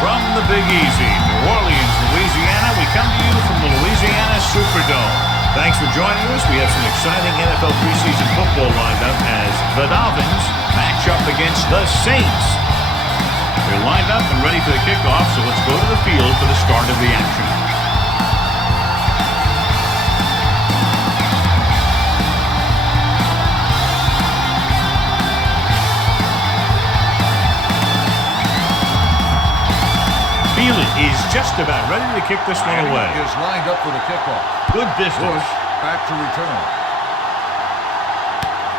From the Big Easy, New Orleans, Louisiana, we come to you from the Louisiana Superdome. Thanks for joining us. We have some exciting NFL preseason football lined up as the Dolphins match up against the Saints. They're lined up and ready for the kickoff, so let's go to the field for the start of the action. Is just about ready to kick this one away. Is lined up for the kickoff. Good distance. Bush back to return.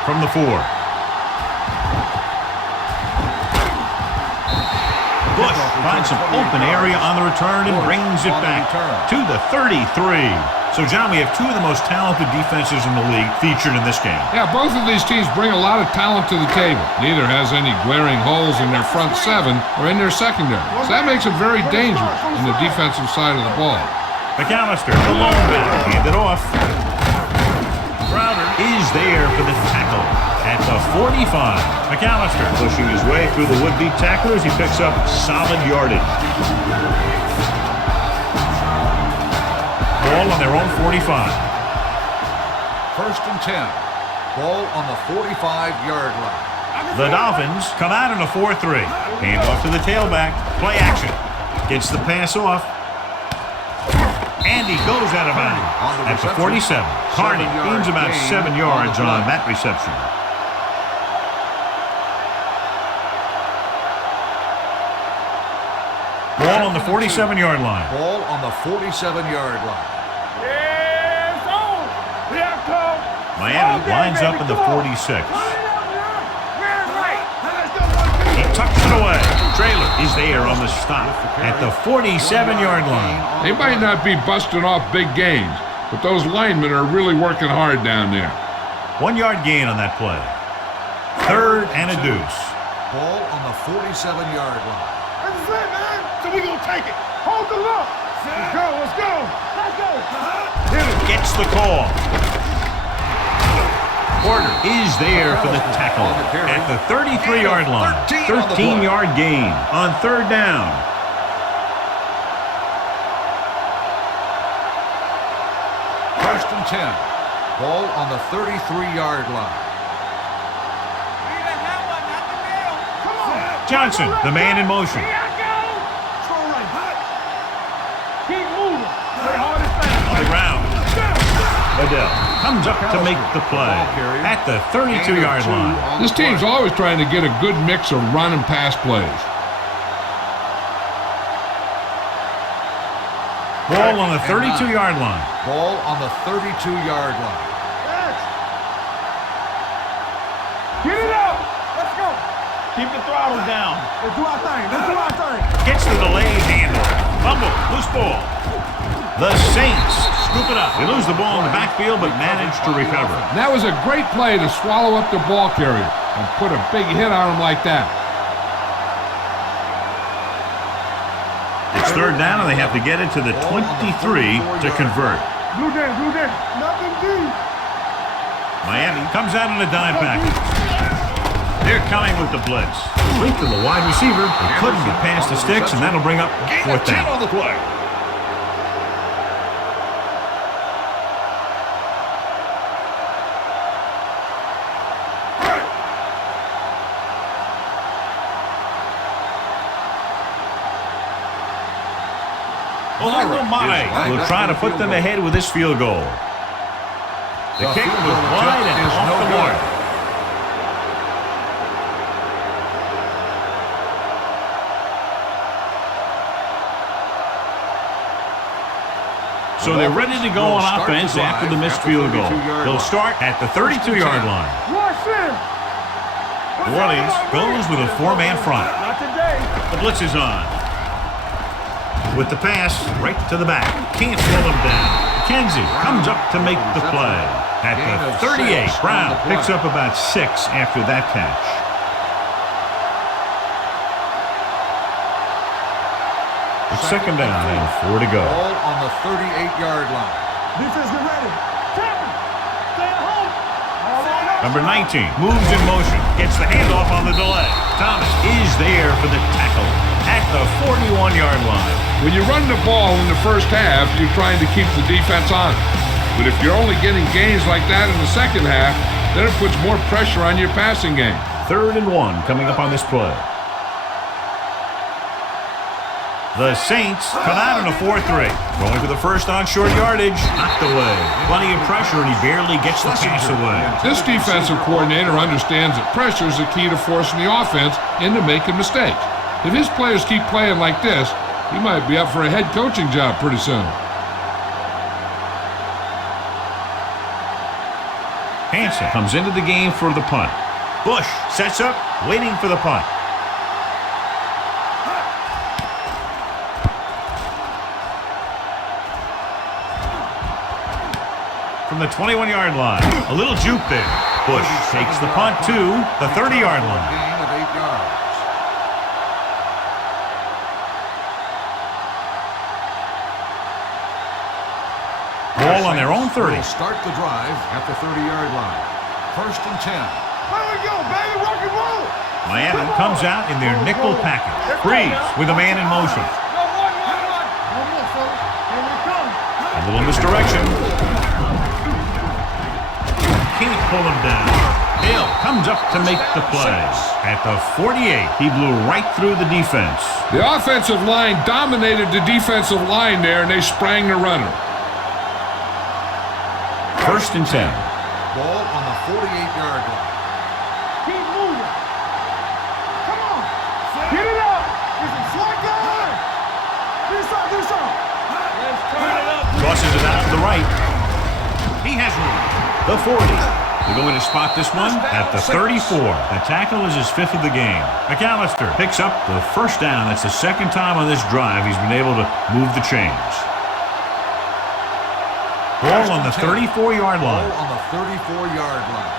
From the 4. Bush finds some open area on the return and brings it back to the 33. So, John, we have two of the most talented defenses in the league featured in this game. Yeah, both of these teams bring a lot of talent to the table. Neither has any glaring holes in their front seven or in their secondary. So that makes it very dangerous in the defensive side of the ball. McAllister, the lone back, hand it off. Crowder is there for the tackle at the 45. McAllister pushing his way through the would-be tacklers. He picks up solid yardage. Ball on their own 45. 1st and 10. Ball on the 45-yard line. The Dolphins come out in a 4-3. Hand off to the tailback. Play action. Gets the pass off. And he goes out of bounds at the 47. Carney gains about 7 yards on that reception. Ball on the 47-yard line. Ball on the 47-yard line. Miami lines up in the 46. He tucks it away. Traylor is there on the stop at the 47-yard line. They might not be busting off big gains, but those linemen are really working hard down there. 1-yard gain on that play. 3rd and a deuce. Ball on the 47-yard line. That's it, man. So we're going to take it. Hold the look. Let's go, let's go. Let's go. Gets the call. Porter is there for the tackle at the 33-yard line. 13-yard gain on 3rd down. First and 10. Ball on the 33-yard line. Johnson, the man in motion. Keep moving. Play hard and fast. On the ground. Odell comes up to make the play at the 32-yard line. This team's always trying to get a good mix of run and pass plays. Ball on the 32-yard line. Ball on the 32-yard line. Get it up. Let's go. Keep the throttle down. Let's do our thing. Let's do our thing. Gets the delayed handle. Fumble. Loose ball. The Saints scoop it up. They lose the ball in the backfield but manage to recover. And that was a great play to swallow up the ball carrier and put a big hit on him like that. It's 3rd down and they have to get it to the 23 to convert. Blue day. Nothing deep. Miami comes out in a dime package. They're coming with the blitz. Link to the wide receiver. They couldn't get past the sticks, and that'll bring up 4th down. On the play. Mane will try to put them ahead with this field goal. The kick was wide and off the mark. So they're ready to go on offense after the missed field goal. They'll start at the 32-yard line. New Orleans goes with a 4-man front. Not today. The blitz is on. With the pass right to the back. Can't slow them down. McKenzie comes up to make the play. At the 38, Brown picks up about 6 after that catch. It's 2nd down and 4 to go. Ball on the 38-yard line. Defense, get ready. Stay at home. Number 19 moves in motion. Gets the handoff on the delay. Thomas is there for the tackle at the 41-yard When you run the ball in the first half, you're trying to keep the defense honest. But if you're only getting gains like that in the second half, then it puts more pressure on your passing game. 3rd and 1 coming up on this play. The Saints come out in a 4-3. Going for the first on short yardage. Knocked away. Plenty of pressure, and he barely gets the pass away. This defensive coordinator understands that pressure is the key to forcing the offense into making mistakes. If his players keep playing like this, he might be up for a head coaching job pretty soon. Hansen comes into the game for the punt. Bush sets up, waiting for the punt. From the 21-yard line, a little juke there. Bush takes the punt to the 30-yard line. Gain of 8 yards. Ball on their own 30. Will start the drive at the 30-yard line. 1st and 10. There we go, baby. Rock and roll. Miami comes out in their nickel package. Freeze with a man in motion. No, one. One more, fellas. Here we come. A little misdirection. Can't pull him down. Hill comes up to make the play. At the 48, he blew right through the defense. The offensive line dominated the defensive line there, and they sprang the runner. 1st and 10. Ball on the 48-yard line. Keep moving. Come on. Get it up. It's a slack line. Do something. Let's turn it up. Tosses it out to the right. He has room. The 40. They're going to spot this one at the 34. The tackle is his 5th of the game. McAllister picks up the first down. That's the 2nd time on this drive he's been able to move the chains. Ball on the 34-yard line. Ball on the 34-yard line.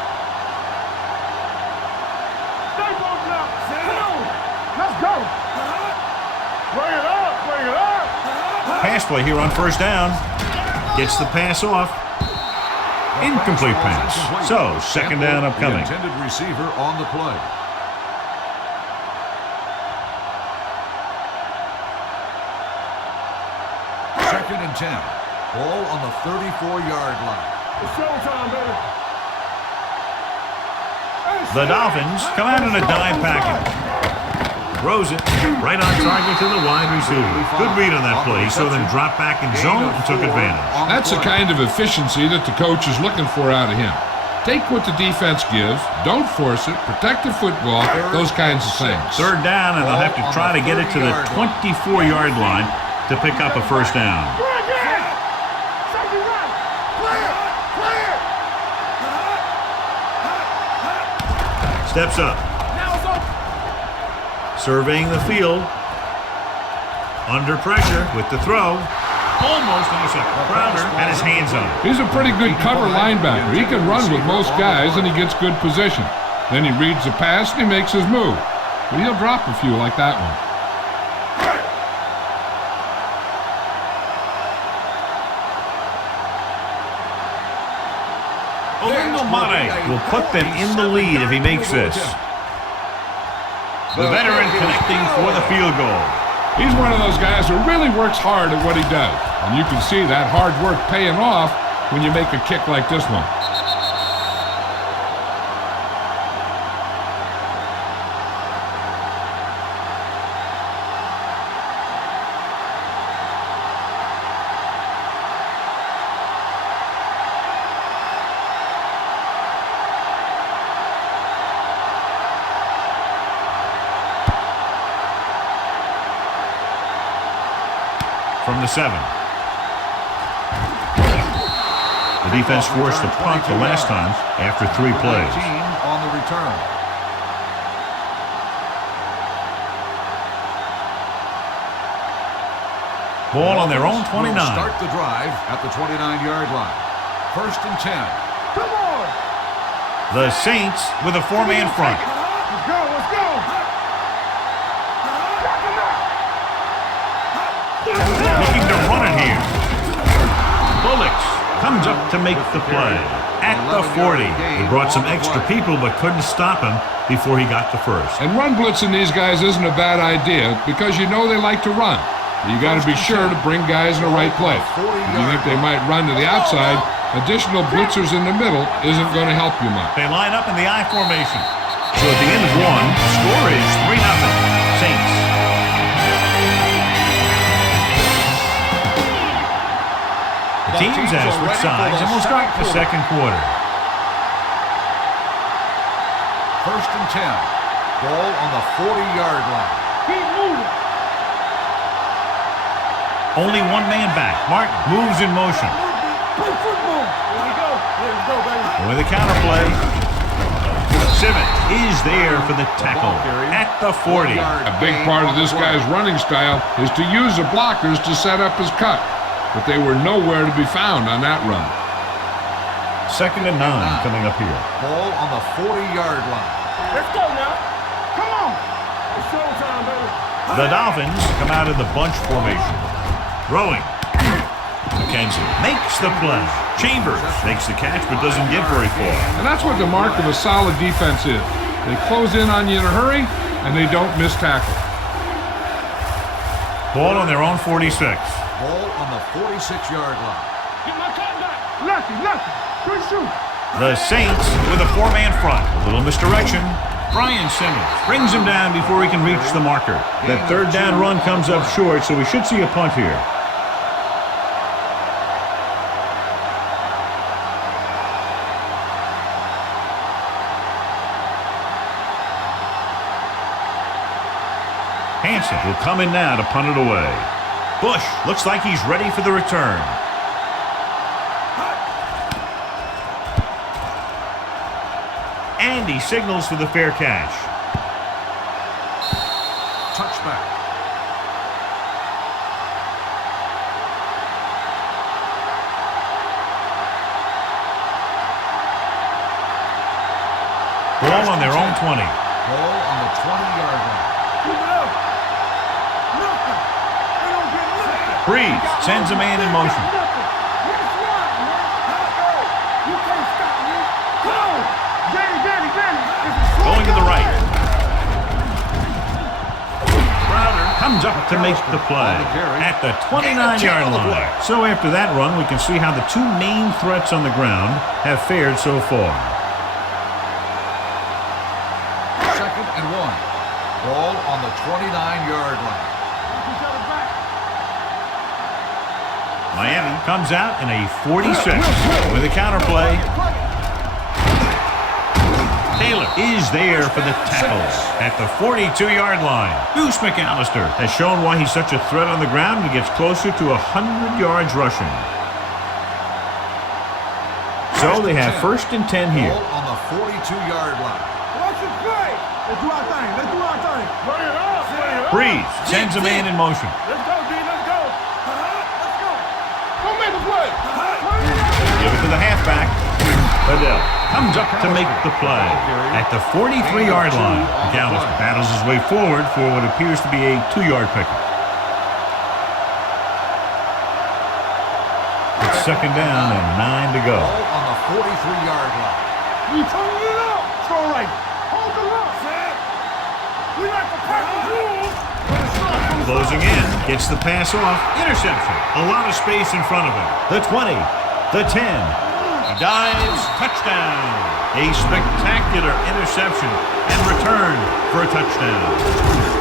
Stay focused now. Come on. Let's go. Bring it up. Pass play here on 1st down. Gets the pass off. Incomplete pass. So, 2nd down upcoming. The intended receiver on the play. Second and 10. Ball on the 34-yard line. It's showtime, baby. The Dolphins come out in a dime package. Throws it right on target to the wide receiver. Good read on that play. He saw them drop back in zone and took advantage. That's the kind of efficiency that the coach is looking for out of him. Take what the defense gives, don't force it, protect the football, those kinds of things. 3rd down, and they'll have to try to get it to the 24-yard line to pick up a 1st down. Steps up. Surveying the field. Under pressure with the throw. Almost intercepted. Crowder had his hands on it. He's a pretty good cover linebacker. He can run with most guys, and he gets good position. Then he reads the pass, and he makes his move. But he'll drop a few like that one. Mate will put them in the lead if he makes this. The veteran connecting for the field goal. He's one of those guys who really works hard at what he does. And you can see that hard work paying off when you make a kick like this one. From the 7. The defense forced a punt the last time after 3 plays. On the return. Ball on their own 29. Start the drive at the 29-yard line. 1st and 10. Come on. The Saints with a 4-man front. Let's go. Looking to run it here. Bullocks comes up to make the play. At the 40. He brought some extra people but couldn't stop him before he got the first. And run blitzing these guys isn't a bad idea because you know they like to run. You got to be sure to bring guys in the right place. If you think they might run to the outside, additional blitzers in the middle isn't going to help you much. They line up in the I formation. So at the end of one, score is 3-0 Saints. The teams have switched sides, and we'll start the second quarter. 1st and 10. Ball on the 40-yard line. Keep moving. Only one man back. Martin moves in motion. Play football. Here we go. Let's go, baby. With a counterplay, Simmons is there for the tackle at the 40. A big part of this guy's running style is to use the blockers to set up his cut, but they were nowhere to be found on that run. 2nd and 9 coming up here. Ball on the 40-yard line. Let's go now. Come on. It's showtime, baby. The Dolphins come out in the bunch formation. Throwing. McKenzie makes the play. Chambers makes the catch but doesn't get very far. And that's what the mark of a solid defense is. They close in on you in a hurry, and they don't miss tackle. Ball on their own 46. Ball on the 46-yard line. Get my cut back. Lucky. Good shoot. The Saints with a 4-man front. A little misdirection. Brian Simmons brings him down before he can reach the marker. That 3rd down run comes up short, so we should see a punt here. Hansen will come in now to punt it away. Bush looks like he's ready for the return. And he signals for the fair catch. Touchback. Ball on their own 20. Ball on the 20-yard line. Keep it up. Nothing. They don't get nothing. Breeze sends a man in motion. Nothing. You're smart, man. Let's go. You can't stop me. Come on. Danny. Going to the right. Crowder comes up to make the play at the 29-yard line. So after that run, we can see how the two main threats on the ground have fared so far. 2nd and 1. Ball on the 29-yard line. Miami comes out in a 46 with a counterplay. Taylor is there for the tackle at the 42-yard line. Goose McAllister has shown why he's such a threat on the ground and gets closer to 100 yards rushing. So they have 1st and 10 here. Ball on the 42-yard line. Watch it play. Let's do our thing. Bring it up. Breeze sends a man in motion. Let's go, D. Let's go. Let's go. Don't make a play. Give it to the halfback. Adele comes up to make the play at the 43-yard line. McAllister battles his way forward for what appears to be a 2-yard pickup. It's 2nd down and 9 to go. Ball on the 43-yard line. We turn it up. It's all right. Hold the lock, man. We like the practice rules. Closing in, gets the pass off, interception. A lot of space in front of him. The 20, the 10. He dives, touchdown. A spectacular interception and return for a touchdown.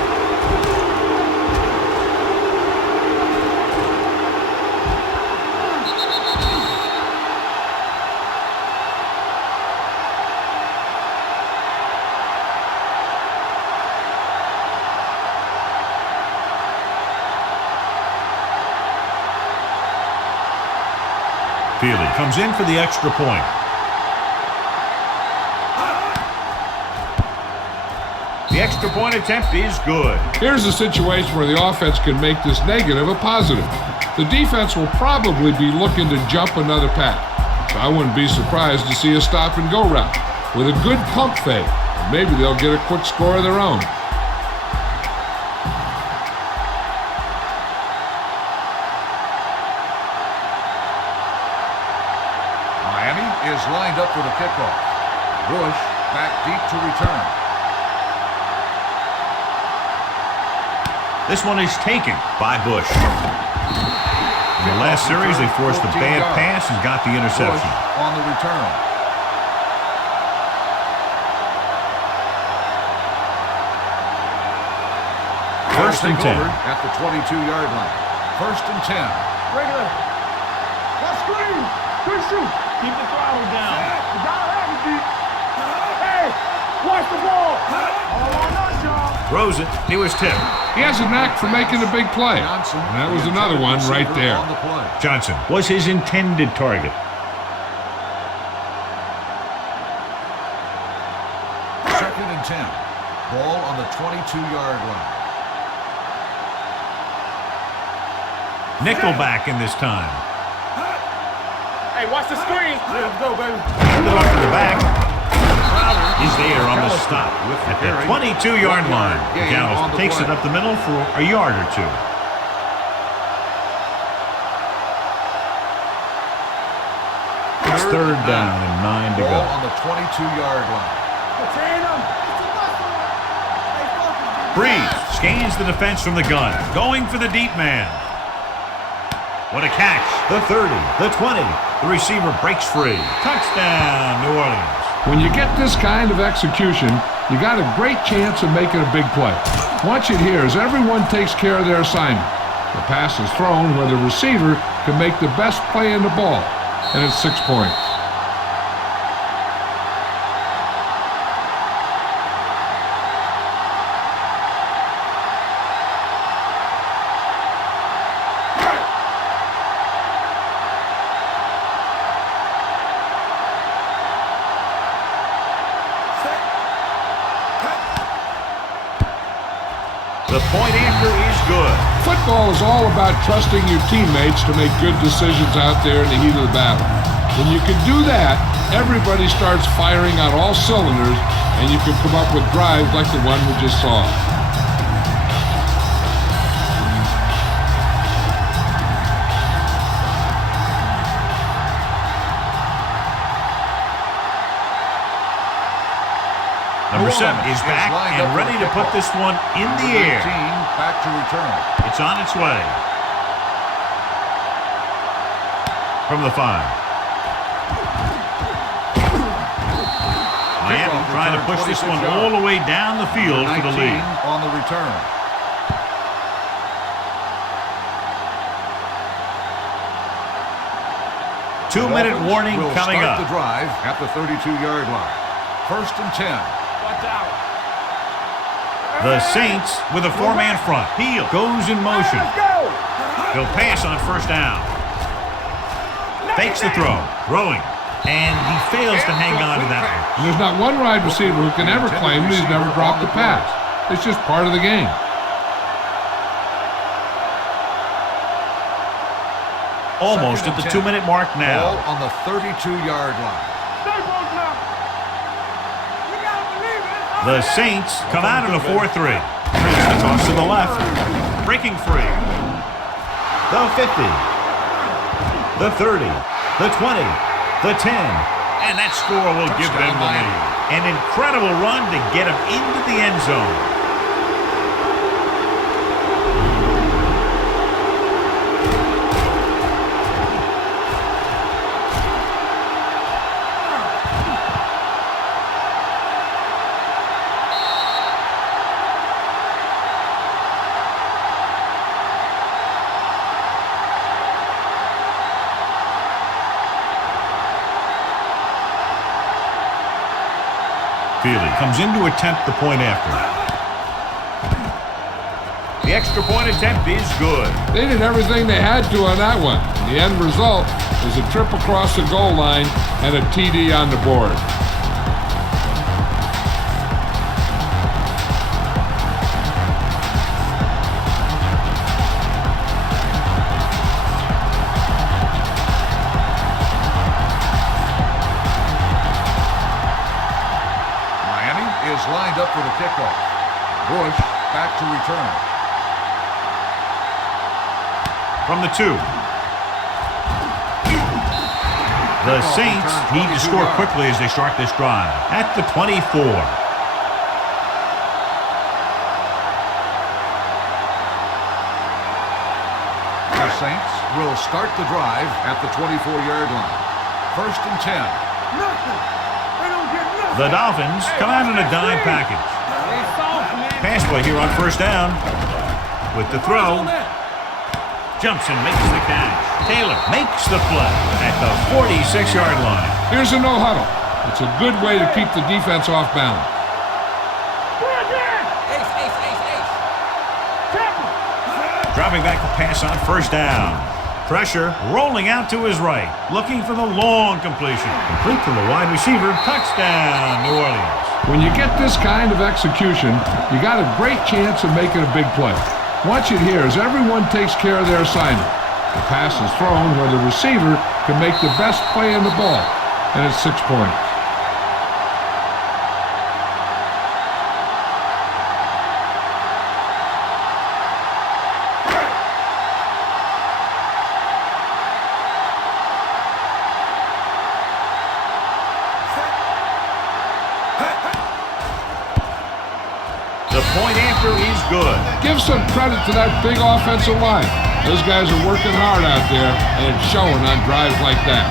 Fieldy comes in for the extra point. The extra point attempt is good. Here's a situation where the offense can make this negative a positive. The defense will probably be looking to jump another pack. So I wouldn't be surprised to see a stop-and-go route with a good pump fake. Maybe they'll get a quick score of their own. Is lined up for the kickoff. Bush back deep to return. This one is taken by Bush. In the last series, they forced a bad pass and got the interception. Bush on the return. First and 10. At the 22-yard line. First and 10. Regular. Let's screen. Good shoot. Keep the throttle down. You gotta have it, deep. Hey, watch the ball. All on us, y'all. Throws it. He was tipped. He has a knack for making a big play. And that was another one right there. On the play. Johnson was his intended target. Second and 10. Ball on the 22-yard line. Nickelback in this time. Hey, watch the screen. Let's go, baby. Hand it off to the back. He's there on the stop at the 22-yard line. Gallows takes it up the middle for a yard or two. It's third down and 9 to go. Ball on the 22-yard line. Breeze scans the defense from the gun, going for the deep man. What a catch. The 30, the 20. The receiver breaks free. Touchdown, New Orleans. When you get this kind of execution, you got a great chance of making a big play. Watch it here as everyone takes care of their assignment. The pass is thrown where the receiver can make the best play in the ball, and it's 6 points. The point after is good. Football is all about trusting your teammates to make good decisions out there in the heat of the battle. When you can do that, everybody starts firing on all cylinders, and you can come up with drives like the one we just saw. Number 7 is back and ready to put this one in the air. Back to return. It's on its way. From the 5. Miami trying to push this one all the way down the field for the lead. On the return. Two-minute warning coming up. The drive at the 32-yard line. First and 10. Watch out. The Saints with a four-man front. Heel goes in motion. Let's go. He'll pass on first down. Fakes the throw. Throwing. And he fails to hang on to that one. And there's not one wide receiver who can ever claim that he's never dropped a pass. It's just part of the game. Almost at the 2-minute mark now. Ball on the 32-yard line. Stay close now. You gotta believe it. The Saints come out in a 4-3. The toss to the left. Breaking free. The 50. The 30. The 20. The 10. And that score will give them the lead. An incredible run to get them into the end zone. Feely comes in to attempt the point after. The extra point attempt is good. They did everything they had to on that one. The end result is a trip across the goal line and a TD on the board. Lined up for the kickoff. Bush back to return. From the 2. The Saints need to score quickly as they start this drive. At the 24. Saints will start the drive at the 24-yard line. 1st and 10. Nothing. They don't get nothing. The Dolphins come out in a dime package. Pass play here on 1st down. With the throw. Jumps and makes the catch. Taylor makes the play at the 46-yard line. Here's a no huddle. It's a good way to keep the defense off balance. Dropping back the pass on 1st down. Pressure rolling out to his right. Looking for the long completion. Complete to the wide receiver. Touchdown, New Orleans. When you get this kind of execution, you got a great chance of making a big play. Watch it here as everyone takes care of their assignment. The pass is thrown where the receiver can make the best play in the ball, and it's 6 points. Point after is good. Give some credit to that big offensive line. Those guys are working hard out there, and it's showing on drives like that.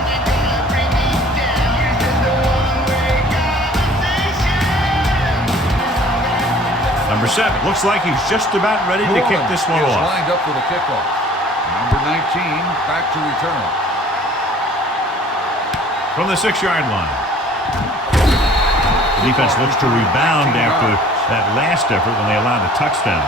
Number 7 looks like he's just about ready to kick this one off. Lined up for the kickoff. Number 19 back to return. From the 6-yard line. The defense looks to rebound after that last effort when they allowed a touchdown.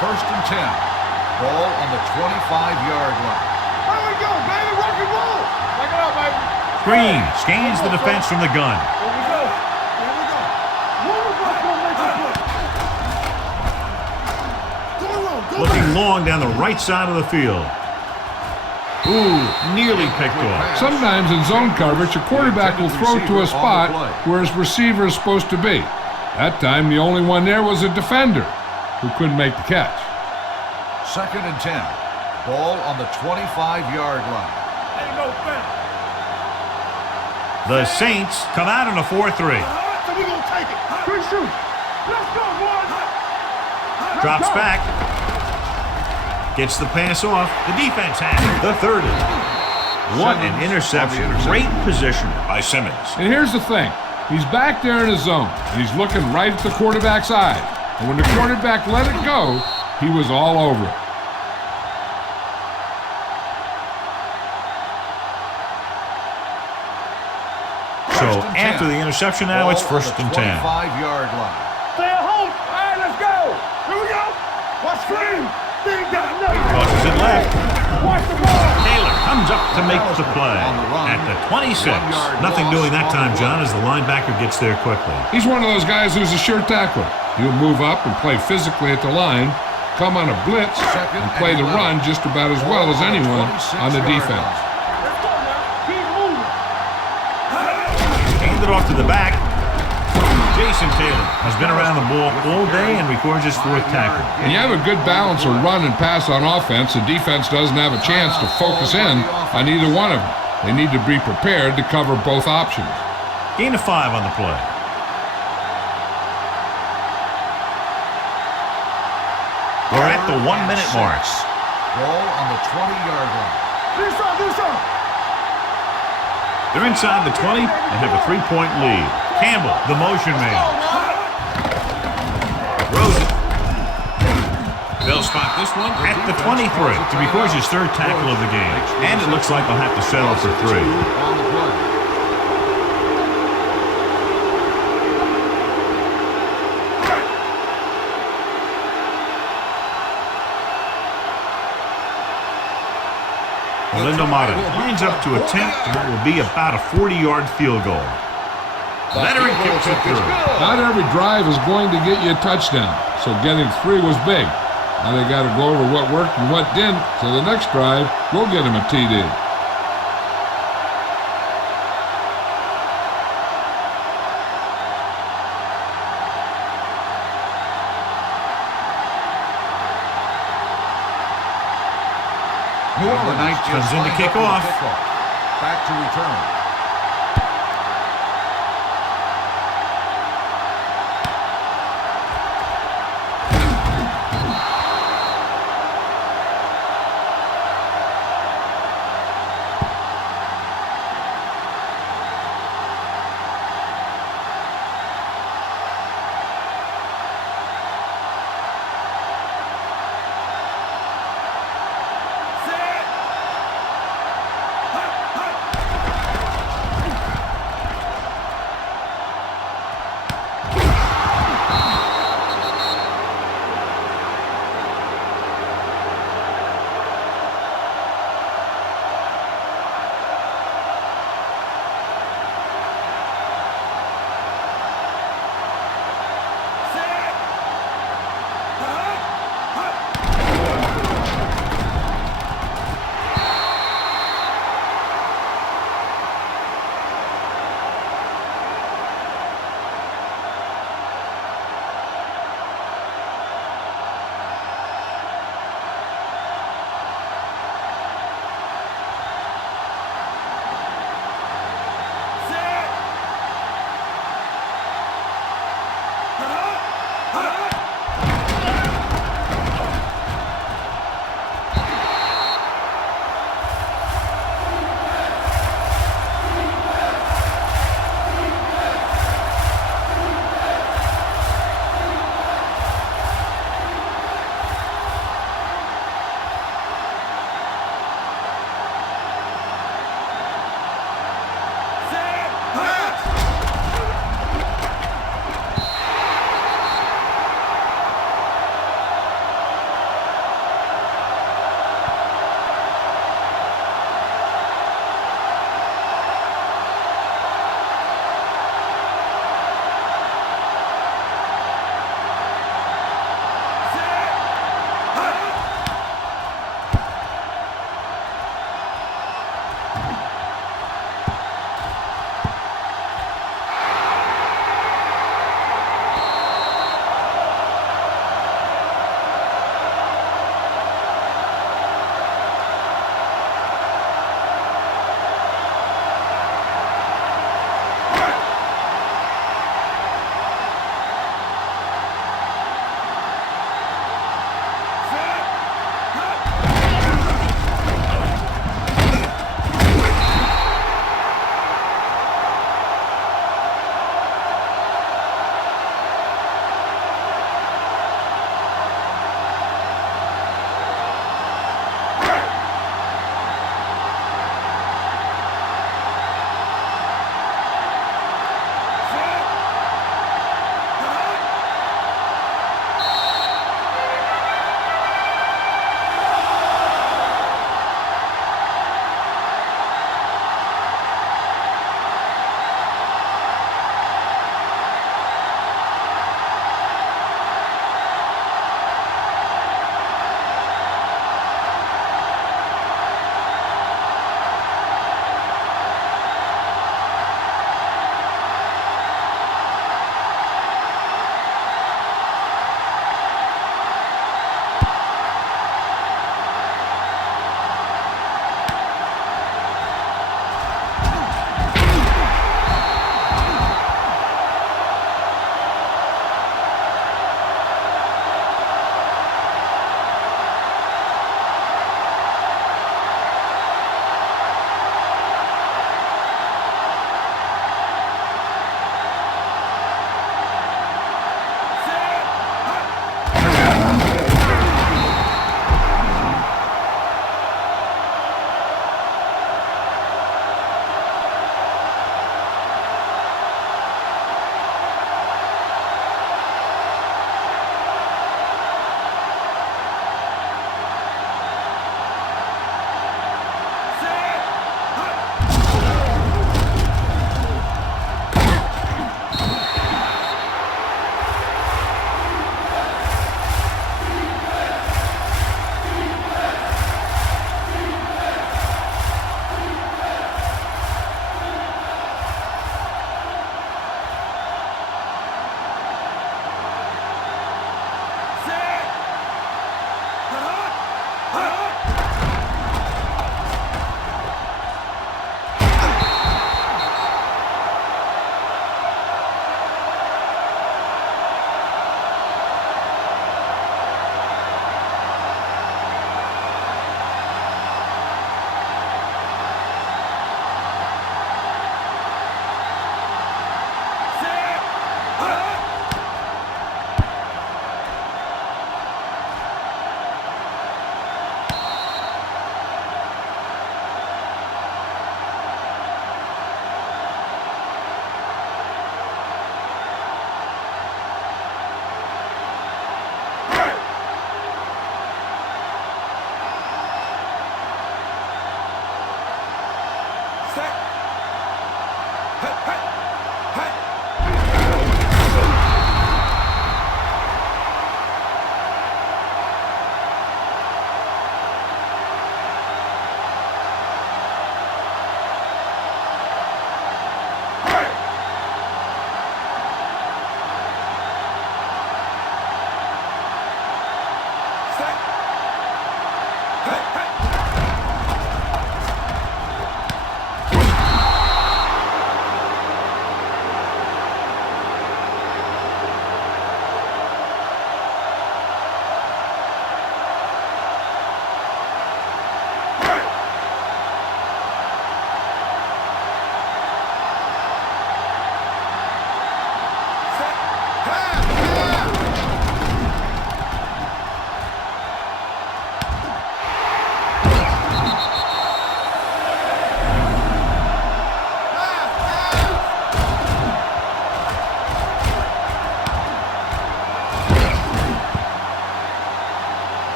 First and 10. Ball on the 25-yard line. There we go, baby. Rock and roll. Back it up, baby. Green scans the defense from the gun. Here we go. Here we go. Looking long down the right side of the field. Ooh, nearly picked off. Sometimes in zone coverage, a quarterback will throw to a spot where his receiver is supposed to be. That time, the only one there was a defender who couldn't make the catch. 2nd and 10. Ball on the 25-yard line. Ain't no foul. The Saints come out in a 4-3. So we're going to take it. Good shoot. Let's go, boys. Drops back. Gets the pass off. The defense has it. The 30. What an interception. Great position by Simmons. And here's the thing. He's back there in his zone, and he's looking right at the quarterback's eye. And when the quarterback let it go, he was all over it. So after the interception now, it's 1st and 10. 25-yard line. Stay at home. All right, let's go. Here we go. Watch screen. They ain't got nothing. Crosses it left. Watch the ball. Taylor comes up to make the play at the 26. Nothing doing that time, John, as the linebacker gets there quickly. He's one of those guys who's a sure tackler. He'll move up and play physically at the line, come on a blitz, and play the run just about as well as anyone on the defense. Let's go now. Keep moving. Hand it off to the back. Jason Taylor has been around the ball all day and records his 4th tackle. When you have a good balance of run and pass on offense, the defense doesn't have a chance to focus in on either one of them. They need to be prepared to cover both options. Gain of 5 on the play. We're at the 1-minute mark. Ball on the 20-yard line. Do something. They're inside the 20 and have a 3-point lead. Campbell, the motion man. Throws it. They'll spot this one at the 23 to record his 3rd tackle of the game. And it looks like they'll have to settle for 3. On the play. Lindo Mata lines up to attempt what will be about a 40-yard field goal. Veteran kicks it through. Not every drive is going to get you a touchdown, so getting 3 was big. Now they got to go over what worked and what didn't, so the next drive will get him a TD. New Orleans comes in to kick off. Back to return.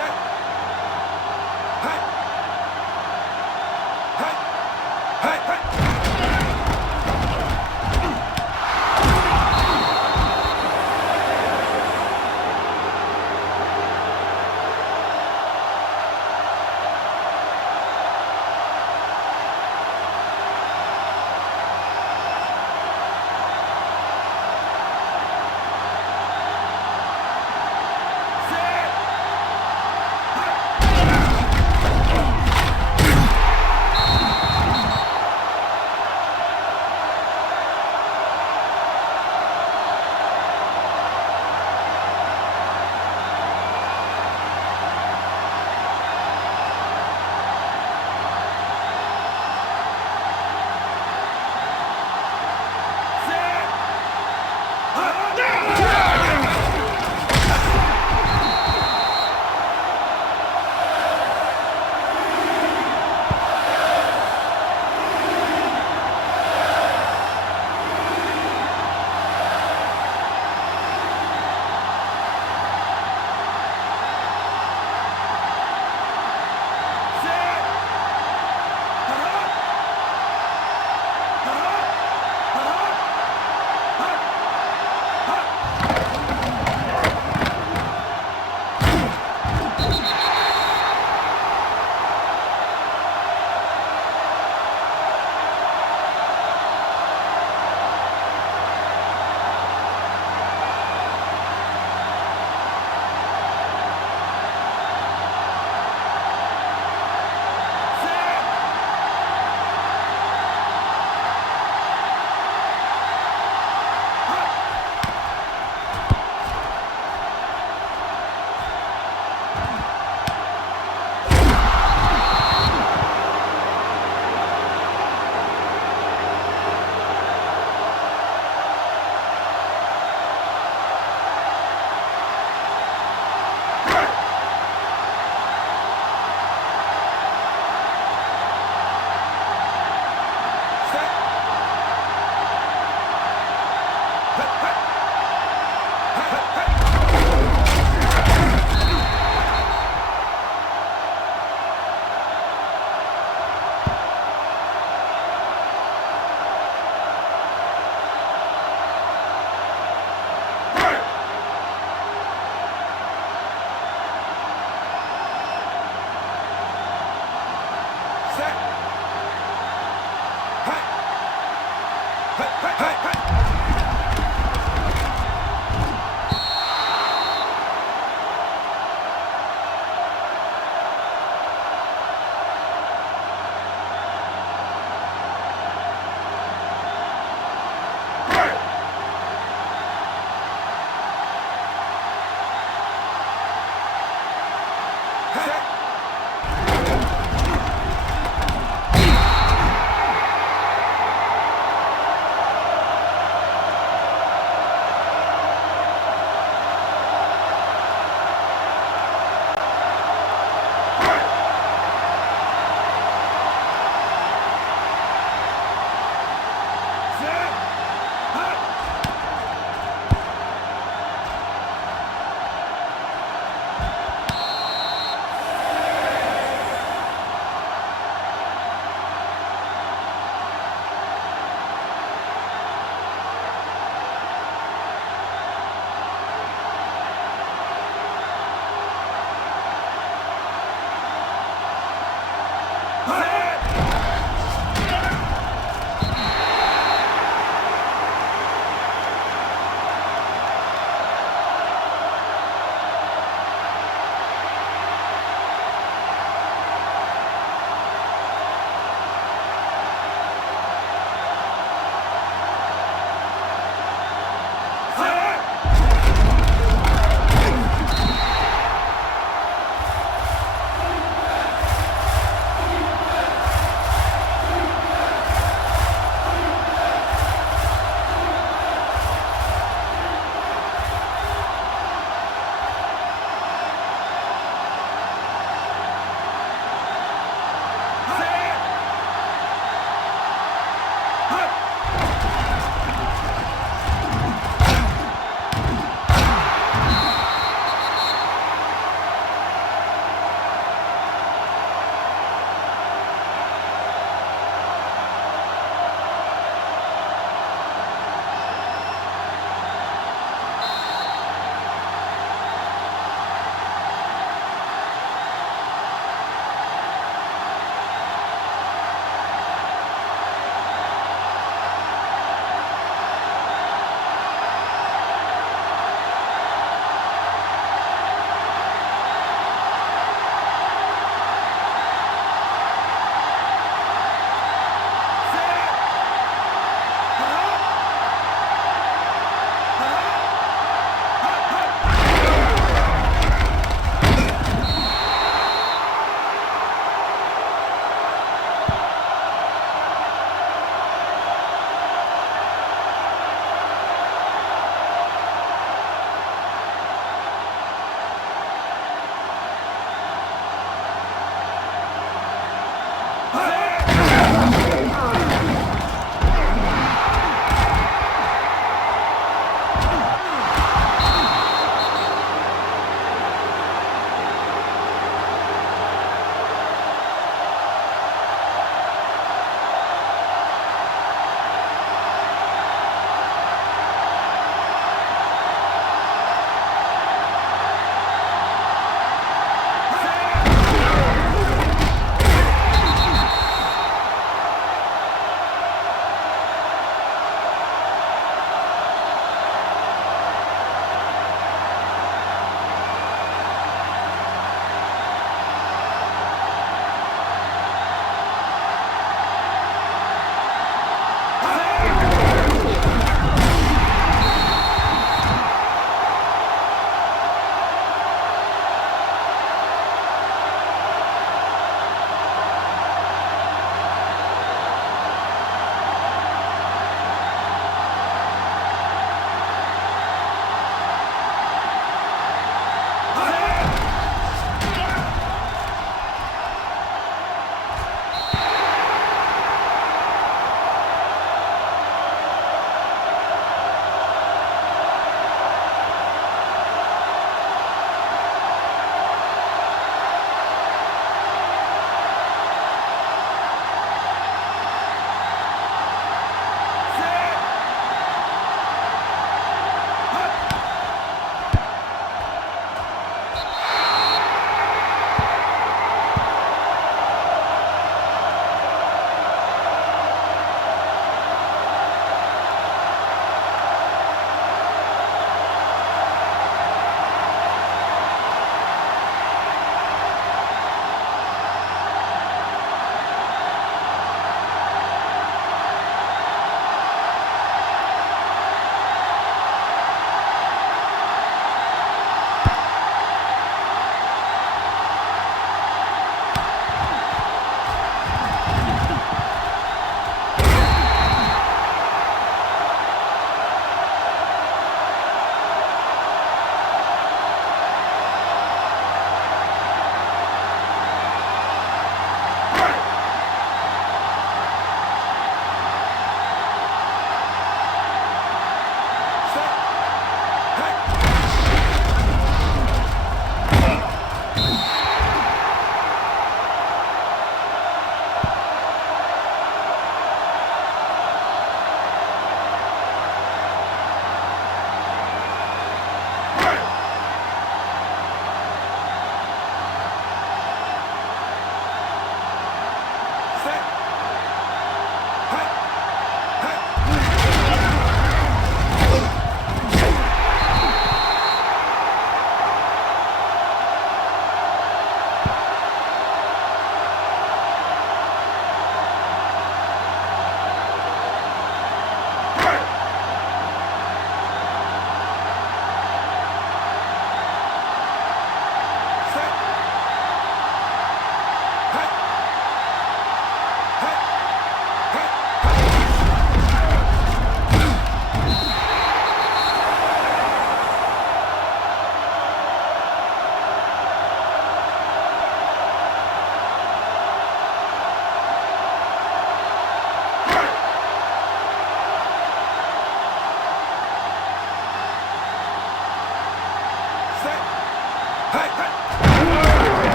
set.